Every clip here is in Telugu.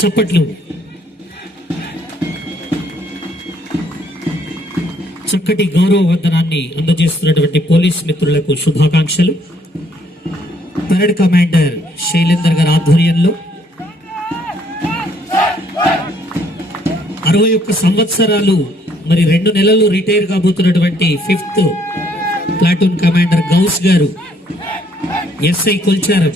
చప్పట్లు. చక్కటి గౌరవ వందనాన్ని అందజేస్తున్నటువంటి పోలీస్ మిత్రులకు శుభాకాంక్షలు. పరేడ్ కమాండర్ శైలేందర్ గారి ఆధ్వర్యంలో 61 సంవత్సరాలు మరి 2 నెలలు రిటైర్ కాబోతున్నటువంటి 5th ప్లాటూన్ కమాండర్ గౌస్ గారు, ఎస్ఐ కొల్చారం,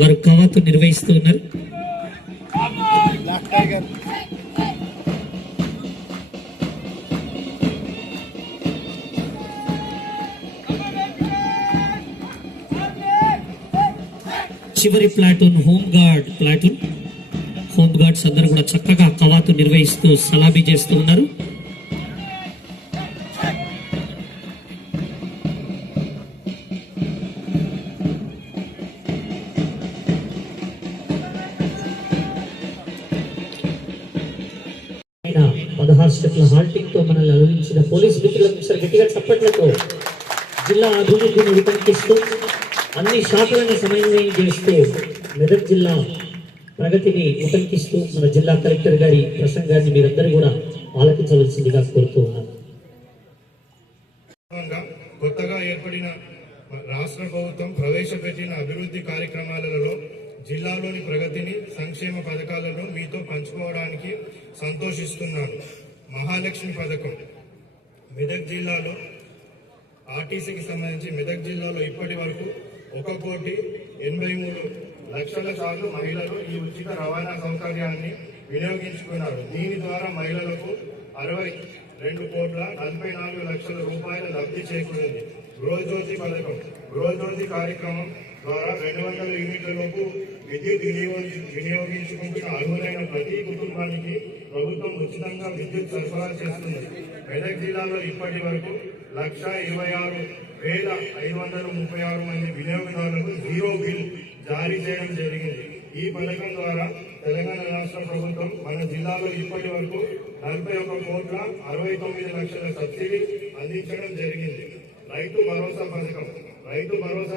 వారు కవాతు నిర్వహిస్తూ ఉన్నారు. చివరి ప్లాటూన్ హోమ్ గార్డ్స్ అందరూ కూడా చక్కగా కవాతు నిర్వహిస్తూ సలామీ చేస్తూ ఉన్నారు. ఆయన 16 స్టెప్ల హాల్టింగ్ తో మనల్ని అలరించిన పోలీస్ మిత్రులకు గట్టిగా చప్పట్లతో జిల్లా అభివృద్ధిని వికల్పిస్తూ అన్ని శాఖలను సమన్వయం చేస్తూ మెదక్ జిల్లా ప్రగతిని ఉటంకిస్తూ మన జిల్లా కలెక్టర్ గారి ప్రసంగాన్ని మీరందరూ కూడా ఆలకించవలసిందిగా కోరుతూ ఉన్నాను. కొత్తగా ఏర్పడిన రాష్ట్ర ప్రభుత్వం ప్రవేశపెట్టిన అభివృద్ధి కార్యక్రమాలలో జిల్లాలోని ప్రగతిని, సంక్షేమ పథకాలను మీతో పంచుకోవడానికి సంతోషిస్తున్నాను. మహాలక్ష్మి పథకం మెదక్ జిల్లాలో ఆర్టీసీకి సంబంధించి మెదక్ జిల్లాలో ఇప్పటి వరకు 1,83,00,000 సార్లు మహిళలు ఈ ఉచిత రవాణా సౌకర్యాన్ని వినియోగించుకున్నారు. దీని ద్వారా మహిళలకు 62,44,00,000 రూపాయల లబ్ధి చేకూరింది. గృహజ్యోతి పథకం గృహజ్యోతి కార్యక్రమం ద్వారా 200 యూనిట్ల లోపు విద్యుత్ వినియోగించుకుంటున్న అర్హులైన ప్రతి కుటుంబానికి ప్రభుత్వం ఉచితంగా విద్యుత్ సరఫరా చేస్తుంది. మెదక్ జిల్లాలో ఇప్పటి వరకు 1,26,536 మంది వినియోగదారులకు జీరో బిల్ జారీ చేయడం జరిగింది. ఈ పథకం ద్వారా తెలంగాణ రాష్ట్ర ప్రభుత్వం మన జిల్లాలో ఇప్పటి వరకు 41,69,00,000 సబ్సిడీ అందించడం జరిగింది. రైతు భరోసా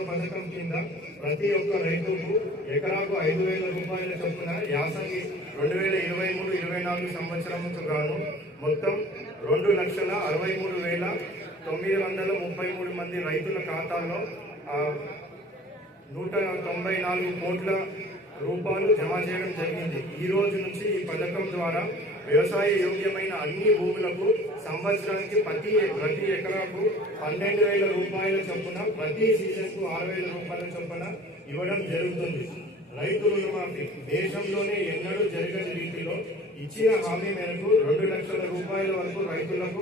పథకం కింద ప్రతి ఒక్క రైతుకు ఎకరాకు 5,000 రూపాయల చొప్పున యాసంగి 2023-24 సంవత్సరంకు గాను మొత్తం 2,63,933 మంది రైతుల ఖాతాల్లో 194 కోట్ల రూపాయలు జమ చేయడం జరిగింది. ఈ రోజు నుంచి ఈ పథకం ద్వారా వ్యవసాయ యోగ్యమైన అన్ని భూములకు సంవత్సరానికి ప్రతి ఎకరాకు 12,000 రూపాయల చొప్పున, ప్రతి సీజన్కు 6,000 రూపాయల చొప్పున ఇవ్వడం జరుగుతుంది. రైతు రుణమాఫీ దేశంలోనే ఎన్నడూ జరగని రీతిలో ఇచ్చిన హామీ మేరకు 2,00,000 రూపాయల వరకు రైతులకు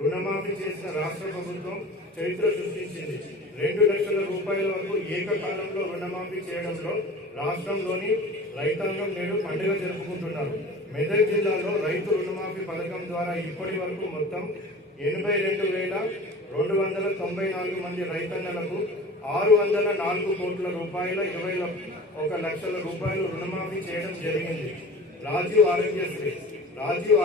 రుణమాఫీ చేసిన రాష్ట్ర ప్రభుత్వం చరిత్ర సృష్టించింది. 2,00,000 రూపాయల వరకు ఏకకాలంలో రుణమాఫీ చేయడంలో రాష్ట్రంలోని రైతాంగం నేడు పండుగ జరుపుకుంటున్నారు. మెదక్ జిల్లాలో రైతు రుణమాఫీ పథకం ద్వారా ఇప్పటి వరకు మొత్తం 82,294 మంది రైతన్నలకు 604 కోట్ల రూపాయల 21,00,000 రూపాయలు రుణమాఫీ చేయడం జరిగింది. రాజీవ్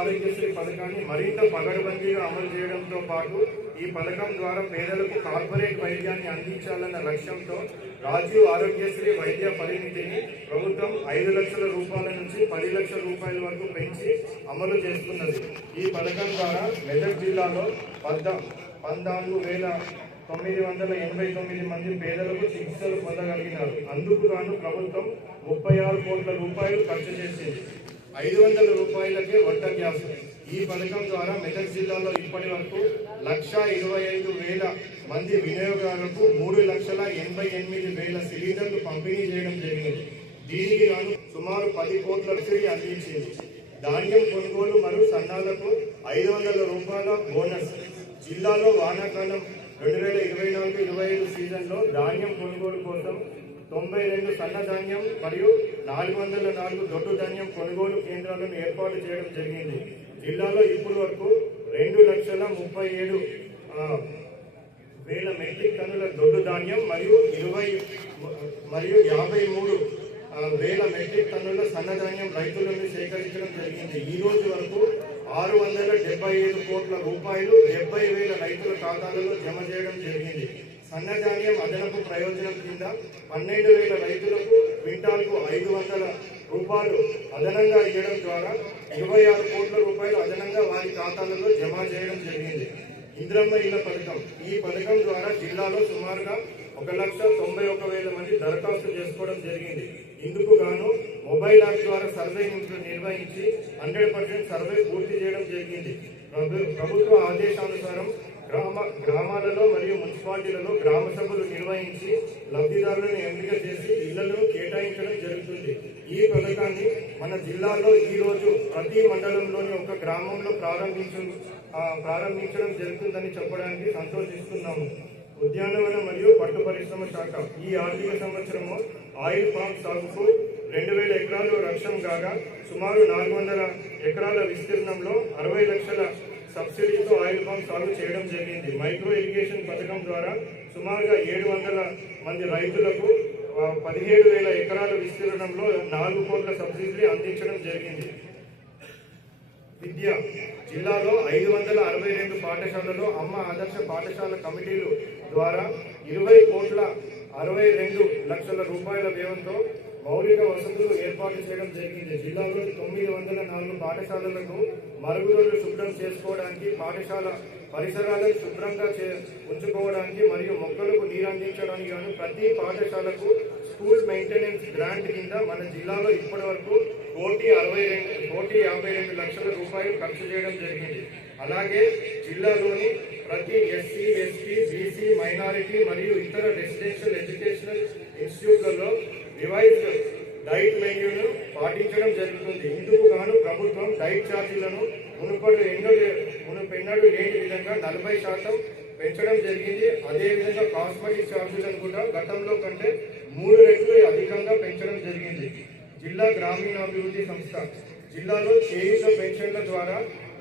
ఆరోగ్యశ్రీ పథకాన్ని మరింత పగడబందీగా అమలు చేయడంతో పాటు ఈ పథకం ద్వారా పేదలకు కార్పొరేట్ వైద్యాన్ని అందించాలన్న లక్ష్యంతో రాజీవ్ ఆరోగ్యశ్రీ వైద్య పరిమితిని ప్రభుత్వం 5 లక్షల రూపాయల నుంచి 10 లక్షల రూపాయల వరకు పెంచి అమలు చేస్తున్నది. ఈ పథకం ద్వారా మెదక్ జిల్లాలో 14,989 మంది పేదలకు చికిత్సలు పొందగలిగినారు. అందుకు గాను ప్రభుత్వం 36 కోట్ల రూపాయలు ఖర్చు చేసింది. 500 రూపాయలకే వంట గ్యాస్. ఈ పథకం ద్వారా మెదక్ జిల్లాలో ఇప్పటి వరకు 1,25,000 మంది వినియోగదారులకు 3,88,000 సిలిండర్లు పంపిణీ చేయడం జరిగింది. దీనికి గాను సుమారు 10 కోట్ల సబ్సిడీ అందించింది. ధాన్యం కొనుగోలు మరియు సన్నాలకు 500 రూపాయల బోనస్. జిల్లాలో వానాకాలం 2024-25 సీజన్లో ధాన్యం కొనుగోలు కోసం 92 సన్న ధాన్యం మరియు 404 దొడ్డు ధాన్యం కొనుగోలు కేంద్రాలను ఏర్పాటు చేయడం జరిగింది. జిల్లాలో ఇప్పటి వరకు 2,37,000 మెట్రిక్ టన్నుల దొడ్డు ధాన్యం మరియు 53,000 మెట్రిక్ టన్నుల సన్నధాన్యం రైతుల నుండి సేకరించడం జరిగింది. ఈ రోజు వరకు 675 కోట్ల రూపాయలు 70,000 రైతుల ఖాతాలలో జమ చేయడం జరిగింది. సన్నధాన్యం అదనపు ప్రయోజనం కింద 12,000 రైతులకు క్వింటాల్కు 500 రూపాయలు అదనంగా ఇవ్వడం ద్వారా 26 కోట్ల రూపాయలు అదనంగా వారి ఖాతాలలో జమ చేయడం జరిగింది. ఇంద్రమ్మ ఇళ్ల పథకం. ఈ పథకం ద్వారా జిల్లాలో సుమారుగా 1,91,000 మంది దరఖాస్తు చేసుకోవడం జరిగింది. ఇందుకు గాను మొబైల్ యాప్ ద్వారా సర్వే నిర్వహించి 100% సర్వే పూర్తి చేయడం జరిగింది. ప్రభుత్వ ఆదేశానుసారం గ్రామాలలో మరియు మున్సిపాలిటీలలో గ్రామ సభలు నిర్వహించి లబ్ధిదారులను ఎంపిక చేసి ఇళ్లను కేటాయించడం జరుగుతుంది. ఈ పథకాన్ని మన జిల్లాలో ఈ రోజు ప్రతి మండలంలోని ఒక గ్రామంలో ప్రారంభించడం జరుగుతుందని చెప్పడానికి సంతోషిస్తున్నాము. ఉద్యానవన మరియు పట్టు పరిశ్రమ శాఖ ఈ ఆర్థిక సంవత్సరము ఆయిల్ పామ్ సాగుకు 2,000 ఎకరాలు లక్ష్యం కాగా సుమారు 400 ఎకరాల విస్తీర్ణంలో 60 లక్షల సబ్సిడీతో ఆయిల్ పామ్ సాగు చేయడం జరిగింది. మైక్రో ఇరిగేషన్ పథకం ద్వారా సుమారుగా 700 మంది రైతులకు 17,000 ఎకరాల విస్తీర్ణంలో 4 కోట్ల సబ్సిడీ అందించడం జరిగింది. విద్య. జిల్లాలో 562 పాఠశాలలో అమ్మ ఆదర్శ పాఠశాల కమిటీలు ద్వారా 20,62 లక్షల రూపాయల వ్యయంతో మౌలిక వసతులు ఏర్పాటు చేయడం జరిగింది. జిల్లాలో 904 పాఠశాలలకు మరుగుదొడ్లు శుభ్రం చేసుకోవడానికి, పాఠశాల పరిసరాలను శుభ్రంగా ఉంచుకోవడానికి మరియు మొక్కలకు నీరు అందించడానికి గాను ప్రతి పాఠశాలకు స్కూల్ మెయింటెనెన్స్ గ్రాంట్ కింద మన జిల్లాలో ఇప్పటి వరకు 1,52 లక్షల రూపాయలు ఖర్చు చేయడం జరిగింది. అలాగే జిల్లాలోని ప్రతి ఎస్సీ, ఎస్టీ, బీసీ, మైనారిటీ మరియు ఇతర రెసిడెన్షియల్ ఎడ్యుకేషనల్ ఇన్స్టిట్యూట్లలో రివైజ్డ్ డైట్ మెన్యూను పాటించడం జరుగుతుంది. ఇందుకు గాను ప్రభుత్వం డైట్ ఛార్జీలను మునుపెన్నడూ లేని విధంగా 40% పెంచడం జరిగింది. అదేవిధంగా కాస్మెటిక్ ఛార్జీలను కూడా గతంలో కంటే 3 రెట్లు అధికంగా పెంచడం జరిగింది. జిల్లా గ్రామీణాభివృద్ధి సంస్థ జిల్లాలో చేయుత పెన్షన్ల ద్వారా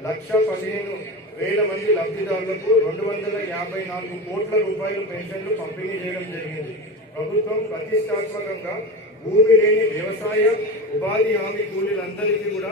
1,15,000 మంది లబ్ధిదారులకు 254 కోట్ల రూపాయల పెన్షన్లు పంపిణీ చేయడం జరిగింది. ప్రభుత్వం ప్రతిష్టాత్మకంగా భూమి లేని వ్యవసాయ ఉపాధి హామీ కూలీలందరికీ కూడా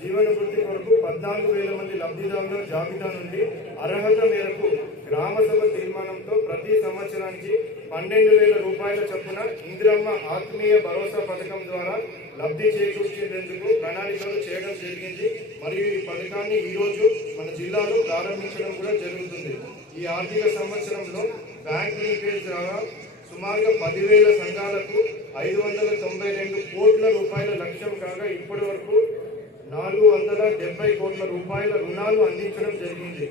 జీవన వృత్తి కొరకు 14,000 మంది లబ్ధిదారుల జాబితా నుండి అర్హత మేరకు గ్రామ సభ తీర్మానంతో ప్రతి సంవత్సరానికి 12,000 రూపాయల చొప్పున ఇందిరమ్మ ఆత్మీయ భరోసా పథకం ద్వారా లబ్ధి చేకూర్చేందుకు ప్రణాళికలు చేయడం జరిగింది. మరియు ఈ పథకాన్ని ఈ రోజు మన జిల్లాలో ప్రారంభించడం కూడా జరుగుతుంది. ఈ ఆర్థిక సంవత్సరంలో బ్యాంక్ లింకేజ్ ద్వారా సుమారుగా 10,000 సంఘాలకు 592 కోట్ల రూపాయల లక్ష్యం కాగా ఇప్పటి వరకు 470 కోట్ల రూపాయల రుణాలు అందించడం జరిగింది.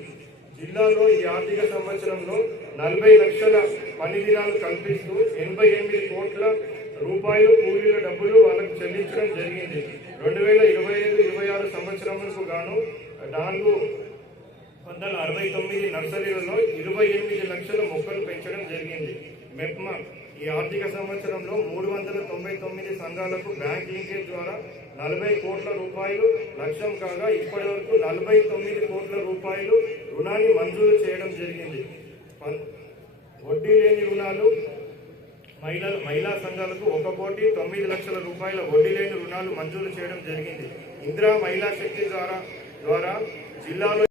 జిల్లాలో ఈ ఆర్థిక సంవత్సరంలో 40 లక్షల పని దినాలు కల్పిస్తూ 88 కోట్ల రూపాయలు కూలీల డబ్బులు వాళ్ళకు చెల్లించడం జరిగింది. 2025-26 సంవత్సరములకు గాను 469 నర్సరీలలో 28 లక్షల మొక్కలు పెంచడం జరిగింది. మెప్మా ఈ ఆర్థిక సంవత్సరంలో 399 సంఘాలకు బ్యాంక్ లింకేజ్ ద్వారా 40 కోట్ల రూపాయలు లక్ష్యం కాగా ఇప్పటి వరకు 49 కోట్ల రూపాయలు రుణాన్ని మంజూరు చేయడం జరిగింది. వడ్డీ లేని రుణాలు మహిళా సంఘాలకు 1,09,00,000 రూపాయల వడ్డీ లేని రుణాలు మంజూరు చేయడం జరిగింది. ఇందిరా మహిళా శక్తి ద్వారా జిల్లాలో